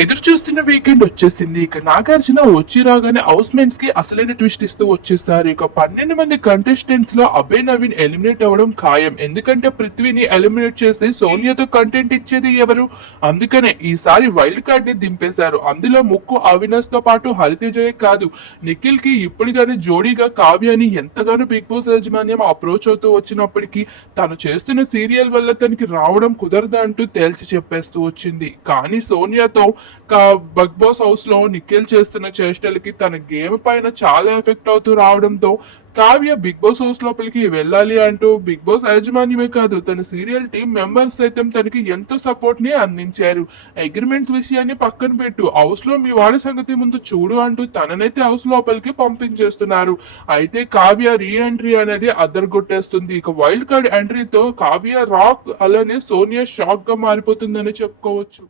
ఎదురు చూస్తున్న వీకెండ్ వచ్చేసింది. ఇక నాగార్జున వచ్చి రాగానే హౌస్ మేట్స్కి అసలైన ట్విస్ట్ ఇస్తూ వచ్చేసారు ఇక పన్నెండు మంది కంటెస్టెంట్స్లో అభయ్ నవీన్ ఎలిమినేట్ అవ్వడం ఖాయం. ఎందుకంటే పృథ్వీని ఎలిమినేట్ చేసి సోనియాతో కంటెంట్ ఇచ్చేది ఎవరు? అందుకనే ఈసారి వైల్డ్ కార్డ్ని దింపేశారు. అందులో ముక్కు అవినాష్తో పాటు హరితేజయే కాదు. నిఖిల్కి ఇప్పుడు జోడీగా కావ్యాని ఎంతగానో బిగ్ బాస్ యాజమాన్యం అప్రోచ్ అవుతూ వచ్చినప్పటికీ తను చేస్తున్న సీరియల్ వల్ల తనకి రావడం కుదరదా అంటూ తేల్చి చెప్పేస్తూ వచ్చింది. కానీ సోనియాతో బిగ్ బాస్ హౌస్లో నిఖిల్ చేస్తున్న చేష్టలకి తన గేమ్ పైన చాలా ఎఫెక్ట్ అవుతూ రావడంతో కావ్య బిగ్ బాస్ హౌస్ లోపలికి వెళ్ళాలి అంటూ బిగ్ బాస్ యాజమాన్యమే కాదు తన సీరియల్ టీం మెంబర్స్ సైతం తనకి ఎంతో సపోర్ట్ని అందించారు. అగ్రిమెంట్స్ విషయాన్ని పక్కన పెట్టు హౌస్లో మీ వాడి సంగతి ముందు చూడు అంటూ తననైతే హౌస్ లోపలికి పంపించేస్తున్నారు అయితే కావ్య రీ ఎంట్రీ అనేది అద్దరుగొట్టేస్తుంది. ఇక వైల్డ్ కార్డ్ ఎంట్రీతో కావ్య రాక్ అలానే సోనియా షాక్గా మారిపోతుందని చెప్పుకోవచ్చు.